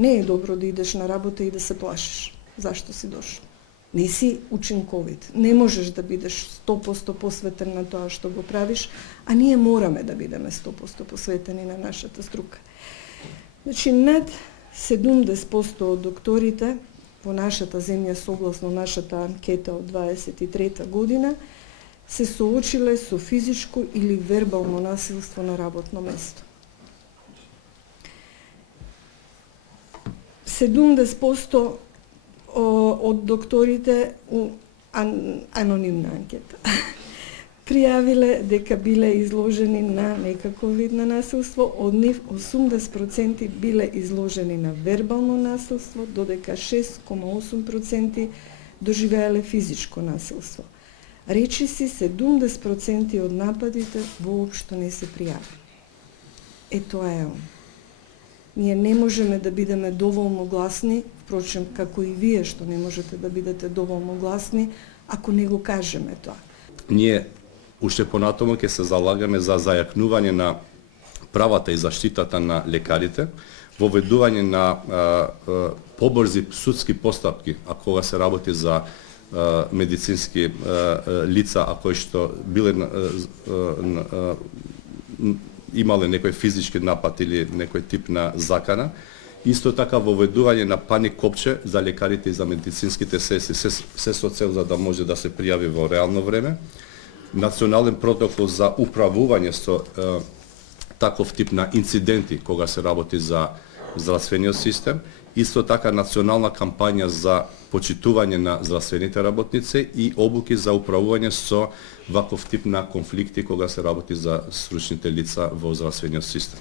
Не е добро да идеш на работа и да се плашиш. Зашто си дошол? Не си учинковит. Не можеш да бидеш 100% посветен на тоа што го правиш, а ние мораме да бидеме 100% посветени на нашата струка. Значи, над 70% од докторите во нашата земја, согласно нашата анкета од 23 година, се соочиле со физичко или вербално насилство на работно место. 70% од докторите, анонимна анкета, пријавиле дека биле изложени на некаков вид на насилство, од нив 80% биле изложени на вербално насилство, додека 6,8% доживеале физичко насилство. Речиси 70% од нападите воопшто не се пријавени. Тоа е он. Ние не можеме да бидеме доволно гласни, впрочем, како и вие што не можете да бидете доволно гласни, ако не го кажеме тоа. Ние уште понатаму ќе се залагаме за зајакнување на правата и заштитата на лекарите, воведување на побрзи судски постапки, а кога се работи за медицински лица, а кои што биле имале некој физички напад или некој тип на закана. Исто така воведување на паник копче за лекарите и за медицинските сестри, се со цел за да може да се пријави во реално време. Национален протокол за управување со таков тип на инциденти кога се работи за здравствениот систем. Исто така национална кампања за почитување на здравствените работници и обуки за управување со ваков тип на конфликти кога се работи за стручните лица во здравствениот систем.